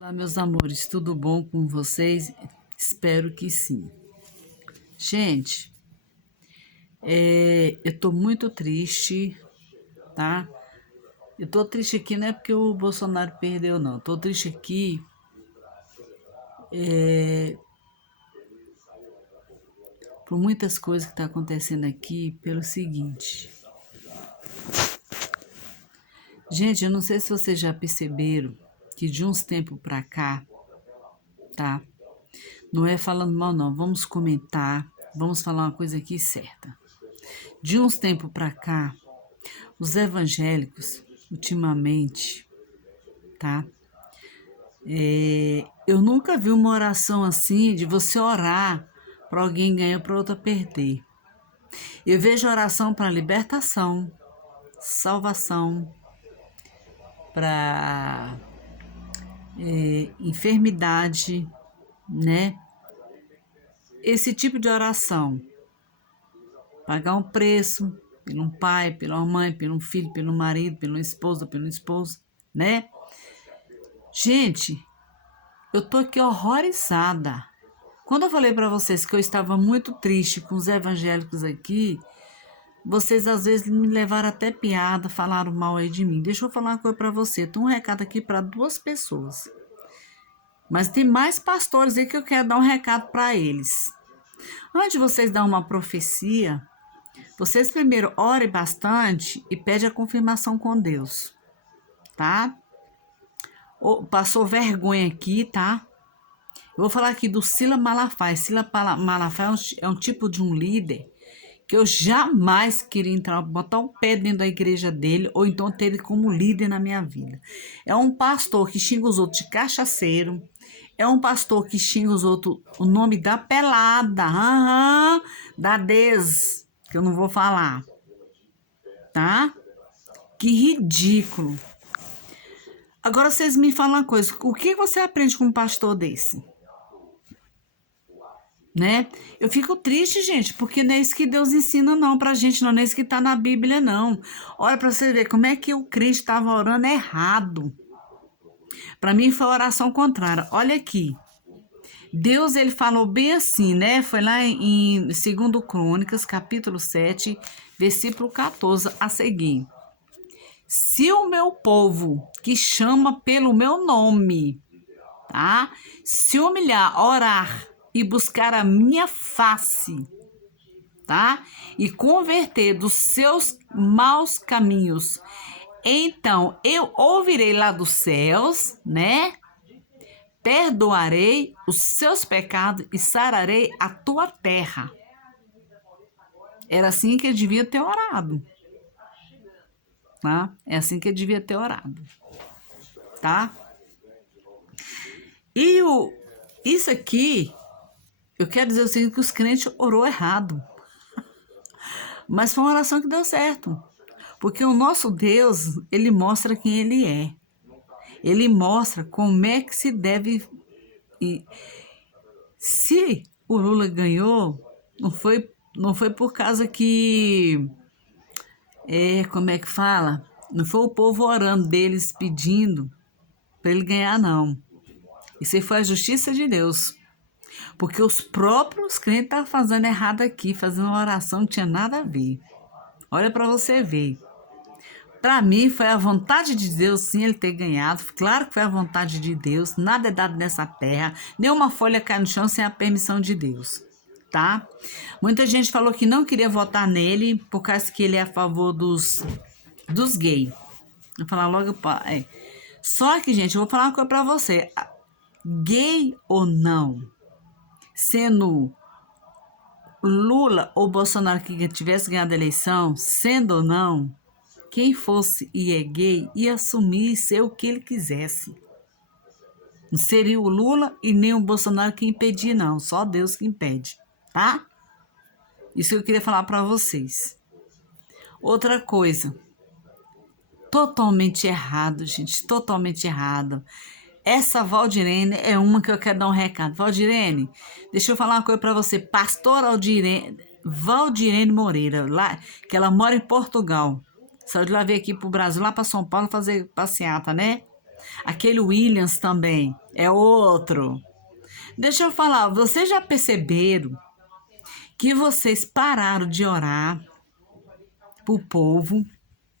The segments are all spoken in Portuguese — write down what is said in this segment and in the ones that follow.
Olá, meus amores, tudo bom com vocês? Espero que sim. Gente, eu tô muito triste, tá? Eu tô triste aqui não é porque o Bolsonaro perdeu, não. Tô triste aqui por muitas coisas que tá acontecendo aqui, pelo seguinte. Gente, eu não sei se vocês já perceberam que de uns tempos pra cá, tá? Não é falando mal, não. Vamos comentar, vamos falar uma coisa aqui certa. De uns tempos pra cá, os evangélicos, ultimamente, tá? Eu nunca vi uma oração assim de você orar para alguém ganhar, para outra perder. Eu vejo oração para libertação, salvação, para enfermidade, né? Esse tipo de oração, pagar um preço pelo um pai, pela mãe, pelo filho, pelo marido, pela esposa, pelo esposo, né? Gente, eu tô aqui horrorizada. Quando eu falei para vocês que eu estava muito triste com os evangélicos aqui, vocês às vezes me levaram até piada, falaram mal aí de mim. Deixa eu falar uma coisa para você. Tem um recado aqui para duas pessoas. Mas tem mais pastores aí que eu quero dar um recado para eles. Antes de vocês dar uma profecia, vocês primeiro orem bastante e pede a confirmação com Deus, tá? Passou vergonha aqui, tá? Eu vou falar aqui do Silas Malafaia. Malafaia é um tipo de um líder que eu jamais queria entrar, botar um pé dentro da igreja dele, ou então ter ele como líder na minha vida. É um pastor que xinga os outros de cachaceiro, é um pastor que xinga os outros, o nome da pelada, da Des, que eu não vou falar, tá? Que ridículo. Agora vocês me falam uma coisa, o que você aprende com um pastor desse? Né? Eu fico triste, gente, porque não é isso que Deus ensina não pra gente, não é isso que tá na Bíblia, não. Olha pra você ver como é que o Cristo estava orando errado. Para mim foi a oração contrária. Olha aqui. Deus, ele falou bem assim, né? Foi lá em 2 Crônicas, capítulo 7, versículo 14, a seguir. Se o meu povo, que chama pelo meu nome, tá? Se humilhar, orar e buscar a minha face, tá? E converter dos seus maus caminhos, então eu ouvirei lá dos céus, né? Perdoarei os seus pecados e sararei a tua terra. Era assim que ele devia ter orado, tá? É assim que ele devia ter orado, tá? E isso aqui, eu quero dizer o seguinte, que os crentes orou errado. Mas foi uma oração que deu certo. Porque o nosso Deus, ele mostra quem ele é. Ele mostra como é que se deve. E se o Lula ganhou, não foi por causa que. Como é que fala? Não foi o povo orando deles pedindo para ele ganhar, não. Isso aí foi a justiça de Deus. Porque os próprios crentes estavam fazendo errado aqui, fazendo uma oração que tinha nada a ver. Olha para você ver. Para mim, foi a vontade de Deus, sim, ele ter ganhado. Claro que foi a vontade de Deus. Nada é dado nessa terra. Nenhuma folha cai no chão sem a permissão de Deus, tá? Muita gente falou que não queria votar nele por causa que ele é a favor dos gays. Vou falar logo. Só que, gente, eu vou falar uma coisa pra você. Gay ou não, sendo Lula ou Bolsonaro que tivesse ganhado a eleição, sendo ou não, quem fosse e é gay ia assumir e ser o que ele quisesse. Não seria o Lula e nem o Bolsonaro que impedir, não. Só Deus que impede, tá? Isso que eu queria falar para vocês. Outra coisa. Totalmente errado, gente. Totalmente errado. Essa Valdirene é uma que eu quero dar um recado. Valdirene, deixa eu falar uma coisa para você. Pastor Valdirene Moreira, lá, que ela mora em Portugal. Saiu de lá veio aqui pro Brasil, lá para São Paulo, fazer passeata, né? Aquele Williams também é outro. Deixa eu falar, vocês já perceberam que vocês pararam de orar pro povo,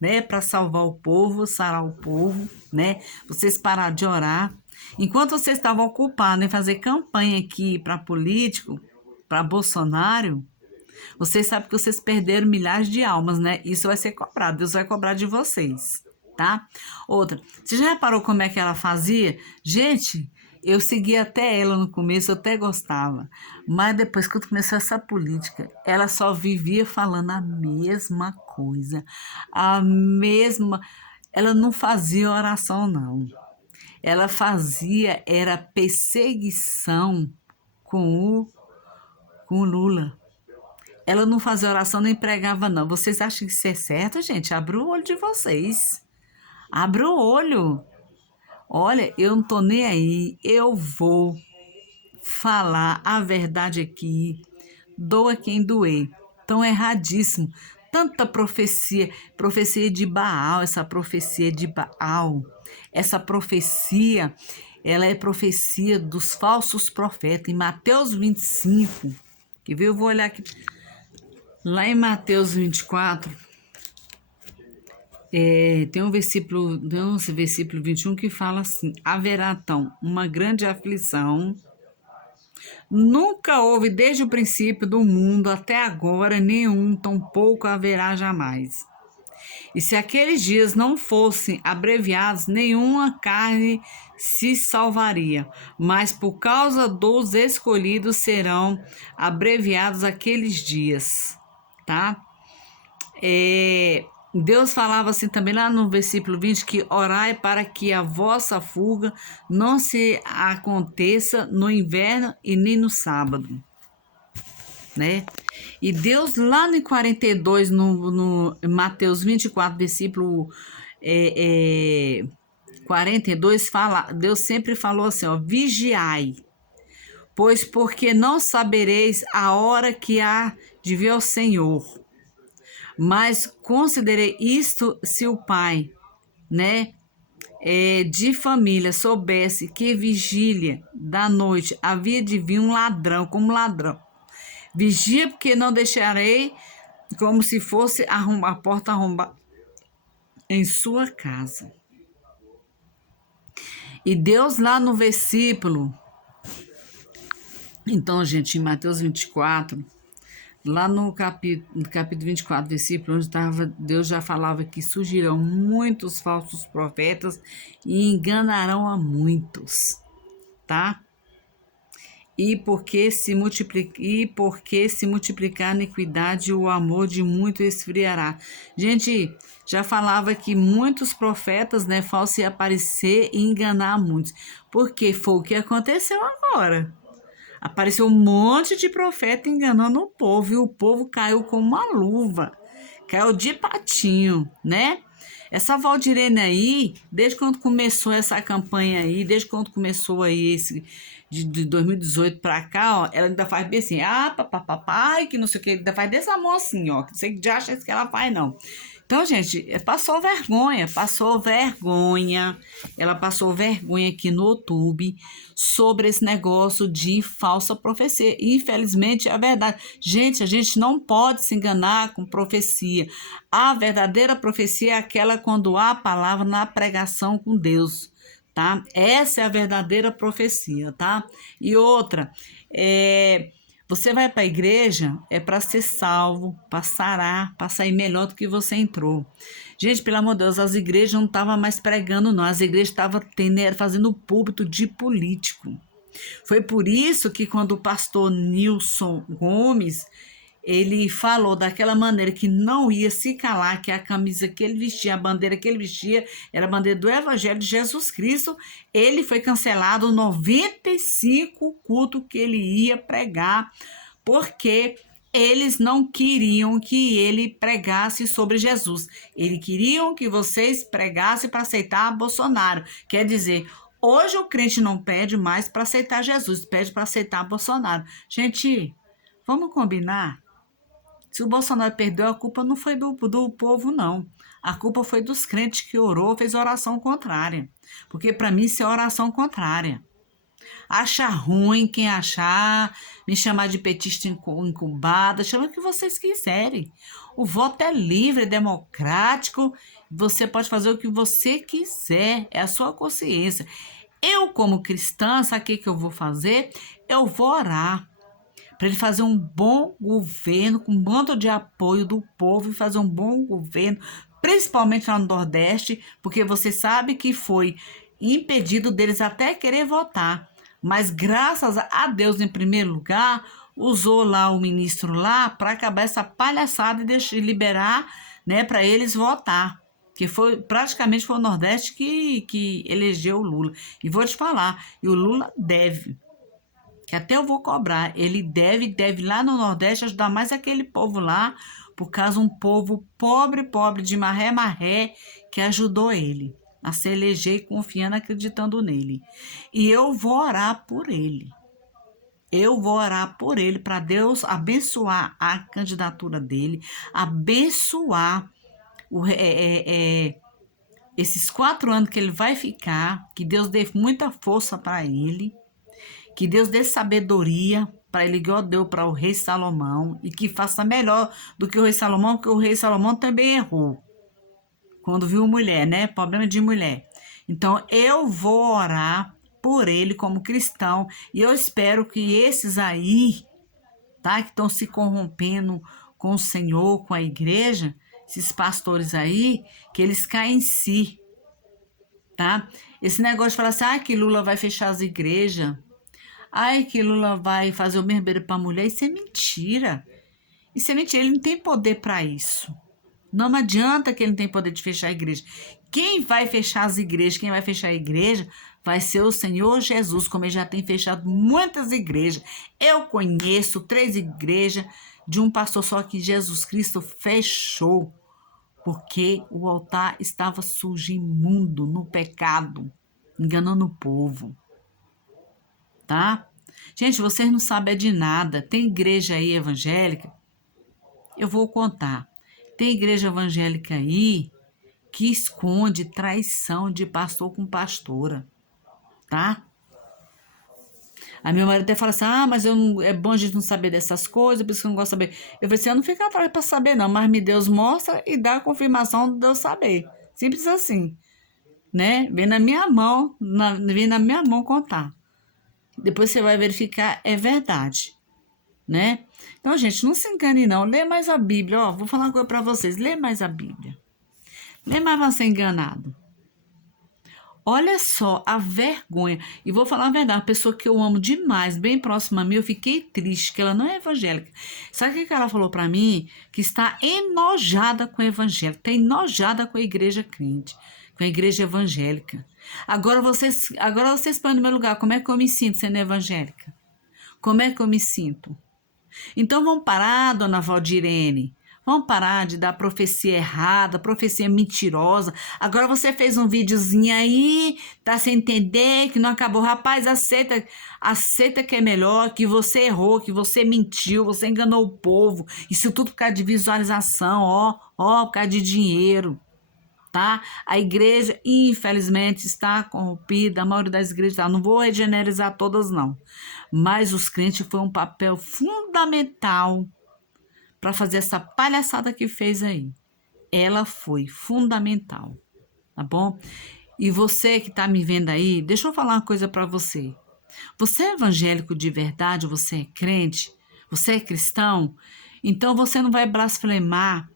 né? Para salvar o povo, sarar o povo, né? Vocês pararam de orar. Enquanto vocês estavam ocupados em fazer campanha aqui para político, para Bolsonaro, vocês sabem que vocês perderam milhares de almas, né? Isso vai ser cobrado, Deus vai cobrar de vocês, tá? Outra, você já reparou como é que ela fazia? Gente, eu seguia até ela no começo, eu até gostava. Mas depois que começou essa política, ela só vivia falando a mesma coisa. A mesma. Ela não fazia oração, não. Ela fazia, era perseguição com o Lula. Ela não fazia oração nem pregava, não. Vocês acham que isso é certo, gente? Abra o olho de vocês. Abra o olho. Olha, eu não tô nem aí. Eu vou falar a verdade aqui. Doa quem doer. Tão erradíssimo. Tanta profecia, profecia de Baal, essa profecia de Baal. Essa profecia, ela é profecia dos falsos profetas. Em Mateus 25, que viu? Eu vou olhar aqui. Lá em Mateus 24, tem um versículo 21 que fala assim: haverá então uma grande aflição, nunca houve desde o princípio do mundo até agora nenhum, tampouco haverá jamais. E se aqueles dias não fossem abreviados, nenhuma carne se salvaria, mas por causa dos escolhidos serão abreviados aqueles dias, tá? Deus falava assim também lá no versículo 20, que orai para que a vossa fuga não se aconteça no inverno e nem no sábado, né? E Deus lá no 42, no Mateus 24, versículo 42, Deus sempre falou assim, ó, vigiai, pois porque não sabereis a hora que há de vir o Senhor. Mas considerei isto se o pai, né, de família soubesse que vigília da noite havia de vir um ladrão, como ladrão. Vigia porque não deixarei como se fosse a porta arrombada em sua casa. E Deus lá no versículo, então, gente, em Mateus 24, lá no capítulo 24, versículo, onde estava, Deus já falava que surgirão muitos falsos profetas e enganarão a muitos, tá? E porque se multiplicar a iniquidade, o amor de muito esfriará. Gente, já falava que muitos profetas, né, falsos iam aparecer e enganar muitos. Porque foi o que aconteceu agora. Apareceu um monte de profeta enganando o povo e o povo caiu como uma luva, caiu de patinho, né? Essa Valdirene aí, desde quando começou essa campanha aí, desde quando começou aí esse de 2018 pra cá, ó, ela ainda faz bem assim, papai, que não sei o que, ainda faz dessa mão assim, ó, que não sei que acha isso que ela faz, não. Então, gente, passou vergonha. Ela passou vergonha aqui no YouTube sobre esse negócio de falsa profecia. Infelizmente, é verdade. Gente, a gente não pode se enganar com profecia. A verdadeira profecia é aquela quando há a palavra na pregação com Deus, tá? Essa é a verdadeira profecia, tá? E outra, você vai para a igreja para ser salvo, para sarar, para sair melhor do que você entrou. Gente, pelo amor de Deus, as igrejas não estavam mais pregando, não. As igrejas estavam fazendo púlpito de político. Foi por isso que quando o pastor Nilson Gomes, ele falou daquela maneira que não ia se calar, que a camisa que ele vestia, a bandeira que ele vestia, era a bandeira do Evangelho de Jesus Cristo. Ele foi cancelado 95 cultos que ele ia pregar, porque eles não queriam que ele pregasse sobre Jesus. Eles queriam que vocês pregassem para aceitar Bolsonaro. Quer dizer, hoje o crente não pede mais para aceitar Jesus, pede para aceitar Bolsonaro. Gente, vamos combinar? Se o Bolsonaro perdeu, a culpa não foi do povo, não. A culpa foi dos crentes que orou, fez oração contrária. Porque para mim isso é oração contrária. Acha ruim quem achar, me chamar de petista incubada, chama o que vocês quiserem. O voto é livre, é democrático, você pode fazer o que você quiser, é a sua consciência. Eu, como cristã, sabe o que eu vou fazer? Eu vou orar para ele fazer um bom governo, com um bando de apoio do povo e fazer um bom governo, principalmente lá no Nordeste, porque você sabe que foi impedido deles até querer votar. Mas graças a Deus, em primeiro lugar, usou lá o ministro lá para acabar essa palhaçada e deixar liberar, né, para eles votar. Que foi praticamente foi o Nordeste que elegeu o Lula. E vou te falar, e o Lula deve, que até eu vou cobrar, ele deve lá no Nordeste ajudar mais aquele povo lá, por causa um povo pobre de maré, que ajudou ele a se eleger confiando, acreditando nele. E eu vou orar por ele. Eu vou orar por ele, para Deus abençoar a candidatura dele, abençoar esses 4 anos que ele vai ficar, que Deus dê muita força para ele, que Deus dê sabedoria para ele, igual deu para o rei Salomão, e que faça melhor do que o rei Salomão, porque o rei Salomão também errou, quando viu mulher, né? Problema de mulher. Então, eu vou orar por ele como cristão, e eu espero que esses aí, tá? Que estão se corrompendo com o Senhor, com a igreja, esses pastores aí, que eles caem em si, tá? Esse negócio de falar assim, que Lula vai fechar as igrejas, que Lula vai fazer o mesmo para a mulher, isso é mentira. Isso é mentira, ele não tem poder para isso. Não adianta que ele não tem poder de fechar a igreja. Quem vai fechar as igrejas, quem vai fechar a igreja, vai ser o Senhor Jesus, como ele já tem fechado muitas igrejas. Eu conheço 3 igrejas de um pastor só que Jesus Cristo fechou, porque o altar estava sujo, imundo, no pecado, enganando o povo. Tá? Gente, vocês não sabem de nada. Tem igreja aí evangélica, eu vou contar. Tem igreja evangélica aí que esconde traição de pastor com pastora, tá? A meu marido até fala assim, mas eu não, é bom a gente não saber dessas coisas, por isso que eu não gosto de saber. Eu falei assim, eu não fico atrás para saber não, mas me Deus mostra e dá a confirmação de eu saber. Simples assim, né? Vem na minha mão, vem na minha mão contar. Depois você vai verificar, é verdade, né? Então, gente, não se engane não, lê mais a Bíblia, ó, vou falar uma coisa para vocês, lê mais a Bíblia. Lê mais pra ser enganado. Olha só a vergonha. E vou falar a verdade, uma pessoa que eu amo demais, bem próxima a mim, eu fiquei triste, que ela não é evangélica. Sabe o que ela falou para mim? Que está enojada com o evangelho, está enojada com a igreja crente, com a igreja evangélica. Agora vocês põem no meu lugar, como é que eu me sinto sendo evangélica? Como é que eu me sinto? Então vamos parar, dona Valdirene. Vamos parar de dar profecia errada, profecia mentirosa. Agora você fez um videozinho aí, tá sem entender, que não acabou. Rapaz, aceita que é melhor, que você errou, que você mentiu, você enganou o povo. Isso tudo por causa de visualização, por causa de dinheiro, tá? A igreja, infelizmente, está corrompida, a maioria das igrejas tá. Não vou generalizar todas, não. Mas os crentes foi um papel fundamental para fazer essa palhaçada que fez aí. Ela foi fundamental, tá bom? E você que tá me vendo aí, deixa eu falar uma coisa para você. Você é evangélico de verdade, você é crente, você é cristão, então você não vai blasfemar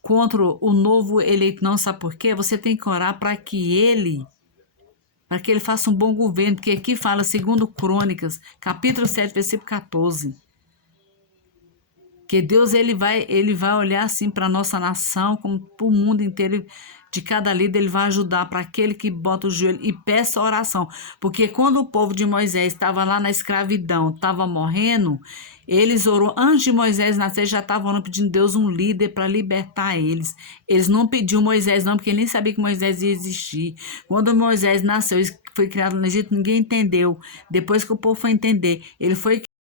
contra o novo eleito, não, sabe por quê? Você tem que orar para que ele faça um bom governo, porque aqui fala, segundo Crônicas, capítulo 7, versículo 14, que Deus ele vai olhar assim para a nossa nação, como para o mundo inteiro, de cada líder ele vai ajudar para aquele que bota o joelho e peça oração. Porque quando o povo de Moisés estava lá na escravidão, estava morrendo, eles orou, antes de Moisés nascer, já estavam orando pedindo a Deus um líder para libertar eles. Eles não pediam Moisés não, porque ele nem sabia que Moisés ia existir. Quando Moisés nasceu, foi criado no Egito, ninguém entendeu. Depois que o povo foi entender, ele foi